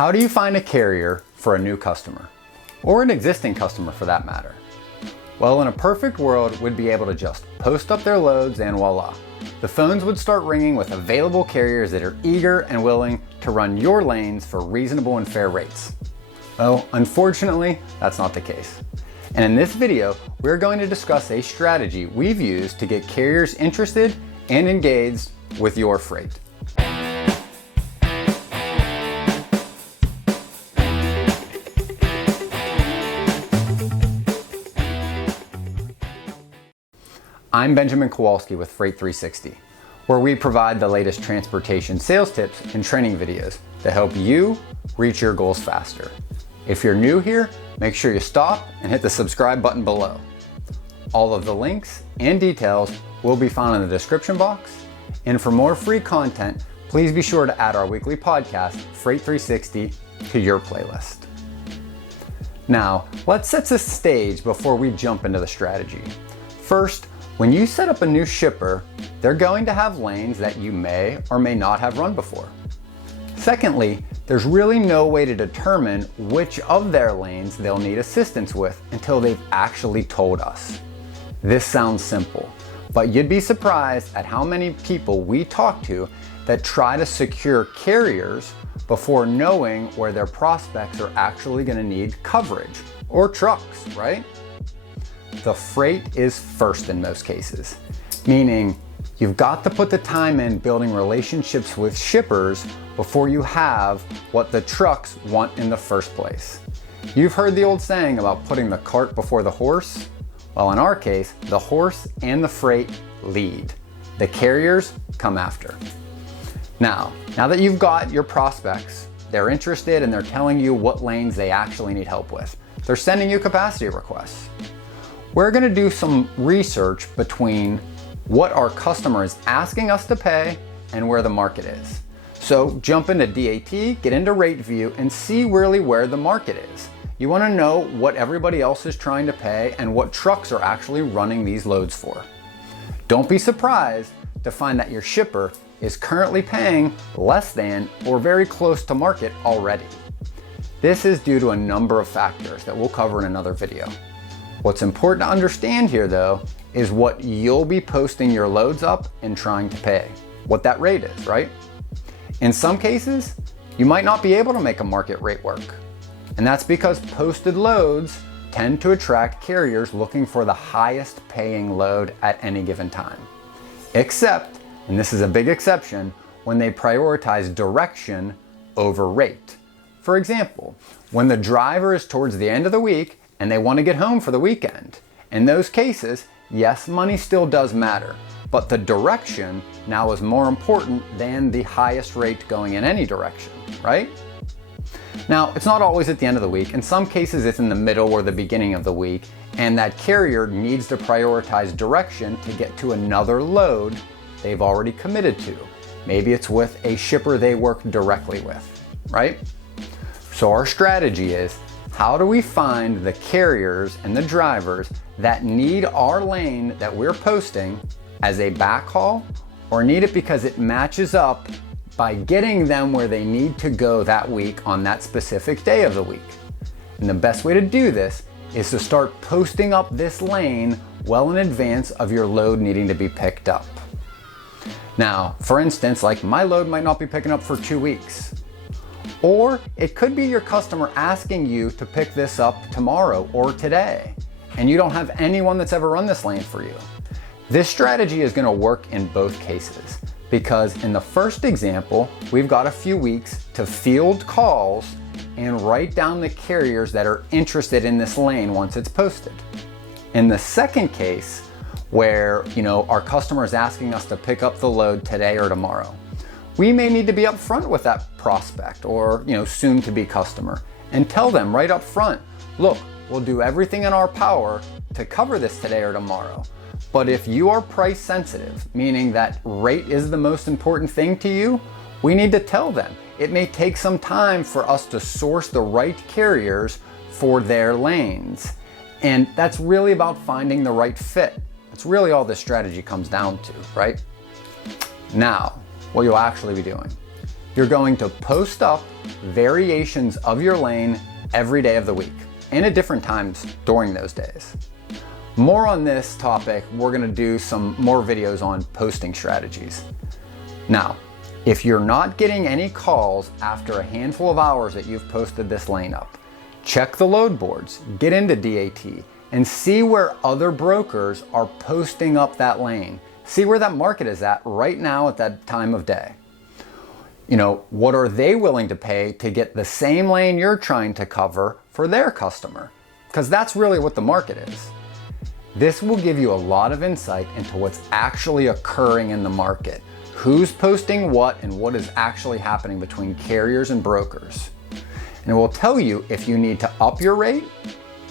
How do you find a carrier for a new customer? Or an existing customer for that matter? Well, in a perfect world, we'd be able to just post up their loads and voila. The phones would start ringing with available carriers that are eager and willing to run your lanes for reasonable and fair rates. Well, unfortunately, that's not the case. And in this video, we're going to discuss a strategy we've used to get carriers interested and engaged with your freight. I'm Benjamin Kowalski with Freight 360, where we provide the latest transportation sales tips and training videos to help you reach your goals faster. If you're new here, make sure you stop and hit the subscribe button below. All of the links and details will be found in the description box. And for more free content, please be sure to add our weekly podcast, Freight 360, to your playlist. Now, let's set the stage before we jump into the strategy. First, when you set up a new shipper, they're going to have lanes that you may or may not have run before. Secondly, there's really no way to determine which of their lanes they'll need assistance with until they've actually told us. This sounds simple, but you'd be surprised at how many people we talk to that try to secure carriers before knowing where their prospects are actually going to need coverage, or trucks, right? The freight is first in most cases, meaning you've got to put the time in building relationships with shippers before you have what the trucks want in the first place. You've heard the old saying about putting the cart before the horse? Well, in our case, the horse and the freight lead. The carriers come after. Now that you've got your prospects, they're interested and they're telling you what lanes they actually need help with. They're sending you capacity requests. We're going to do some research between what our customer is asking us to pay and where the market is. So jump into DAT, get into Rate View, and see really where the market is. You want to know what everybody else is trying to pay and what trucks are actually running these loads for. Don't be surprised to find that your shipper is currently paying less than or very close to market already. This is due to a number of factors that we'll cover in another video. What's important to understand here though is what you'll be posting your loads up and trying to pay, what that rate is, right? In some cases, you might not be able to make a market rate work. And that's because posted loads tend to attract carriers looking for the highest paying load at any given time. Except, and this is a big exception, when they prioritize direction over rate. For example, when the driver is towards the end of the week and they want to get home for the weekend. In those cases, yes, money still does matter, but the direction now is more important than the highest rate going in any direction, right? Now, it's not always at the end of the week. In some cases, it's in the middle or the beginning of the week, and that carrier needs to prioritize direction to get to another load they've already committed to. Maybe it's with a shipper they work directly with, right? So our strategy is, how do we find the carriers and the drivers that need our lane that we're posting as a backhaul, or need it because it matches up by getting them where they need to go that week on that specific day of the week? And the best way to do this is to start posting up this lane well in advance of your load needing to be picked up. Now, for instance, like my load might not be picking up for 2 weeks. Or it could be your customer asking you to pick this up tomorrow or today, and you don't have anyone that's ever run this lane for you. This strategy is going to work in both cases, because in the first example, we've got a few weeks to field calls and write down the carriers that are interested in this lane once it's posted. In the second case, where our customer is asking us to pick up the load today or tomorrow, we may need to be upfront with that prospect or soon to be customer and tell them right up front, look, we'll do everything in our power to cover this today or tomorrow. But if you are price sensitive, meaning that rate is the most important thing to you, we need to tell them. It may take some time for us to source the right carriers for their lanes. And that's really about finding the right fit. That's really all this strategy comes down to, right? Now, what you'll actually be doing. You're going to post up variations of your lane every day of the week and at different times during those days. More on this topic, we're gonna do some more videos on posting strategies. Now, if you're not getting any calls after a handful of hours that you've posted this lane up, check the load boards, get into DAT, and see where other brokers are posting up that lane. See where that market is at right now at that time of day. You know, what are they willing to pay to get the same lane you're trying to cover for their customer? Because that's really what the market is. This will give you a lot of insight into what's actually occurring in the market, who's posting what, and what is actually happening between carriers and brokers. And it will tell you if you need to up your rate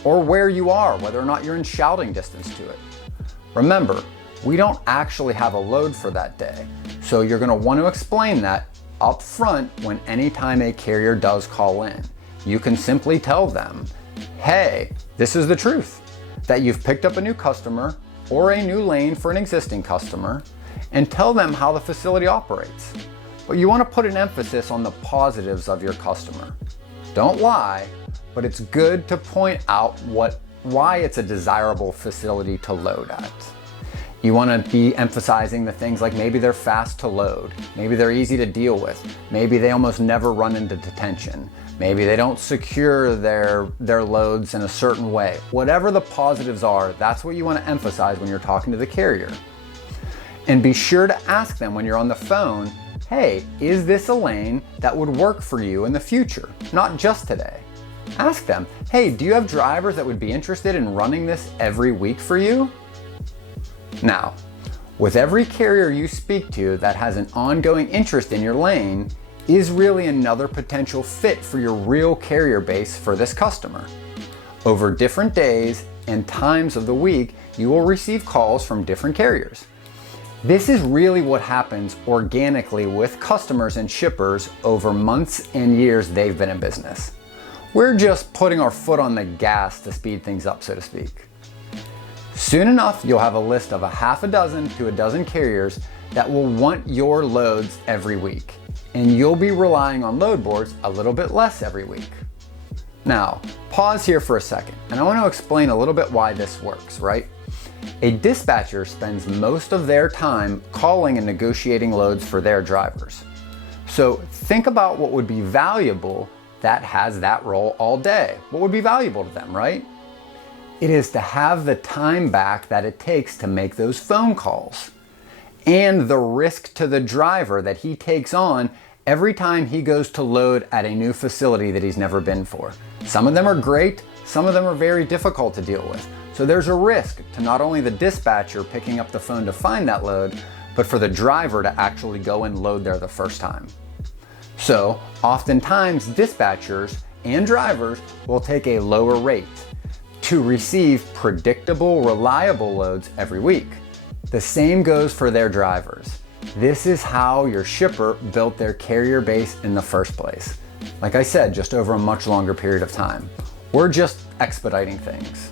or where you are, whether or not you're in shouting distance to it. Remember, we don't actually have a load for that day, so you're gonna want to explain that up front when anytime a carrier does call in. You can simply tell them, hey, this is the truth, that you've picked up a new customer or a new lane for an existing customer, and tell them how the facility operates. But you want to put an emphasis on the positives of your customer. Don't lie, but it's good to point out why it's a desirable facility to load at. You want to be emphasizing the things like maybe they're fast to load, maybe they're easy to deal with, maybe they almost never run into detention, maybe they don't secure their loads in a certain way. Whatever the positives are, that's what you want to emphasize when you're talking to the carrier. And be sure to ask them when you're on the phone, hey, is this a lane that would work for you in the future, not just today? Ask them, hey, do you have drivers that would be interested in running this every week for you? Now, with every carrier you speak to that has an ongoing interest in your lane is really another potential fit for your real carrier base for this customer. Over different days and times of the week, you will receive calls from different carriers. This is really what happens organically with customers and shippers over months and years they've been in business. We're just putting our foot on the gas to speed things up, so to speak. Soon enough, you'll have a list of a half a dozen to a dozen carriers that will want your loads every week, and you'll be relying on load boards a little bit less every week. Now, pause here for a second, and I want to explain a little bit why this works, right? A dispatcher spends most of their time calling and negotiating loads for their drivers. So think about what would be valuable that has that role all day. What would be valuable to them, right? It is to have the time back that it takes to make those phone calls and the risk to the driver that he takes on every time he goes to load at a new facility that he's never been for. Some of them are great, some of them are very difficult to deal with. So there's a risk to not only the dispatcher picking up the phone to find that load, but for the driver to actually go and load there the first time. So oftentimes dispatchers and drivers will take a lower rate to receive predictable, reliable loads every week. The same goes for their drivers. This is how your shipper built their carrier base in the first place. Like I said, just over a much longer period of time. We're just expediting things.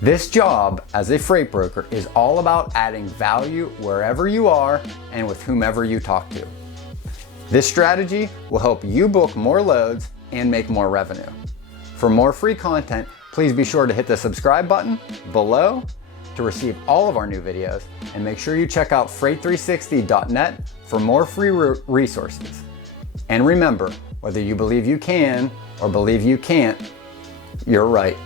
This job as a freight broker is all about adding value wherever you are and with whomever you talk to. This strategy will help you book more loads and make more revenue. For more free content, please be sure to hit the subscribe button below to receive all of our new videos, and make sure you check out freight360.net for more free resources. And remember, whether you believe you can or believe you can't, you're right.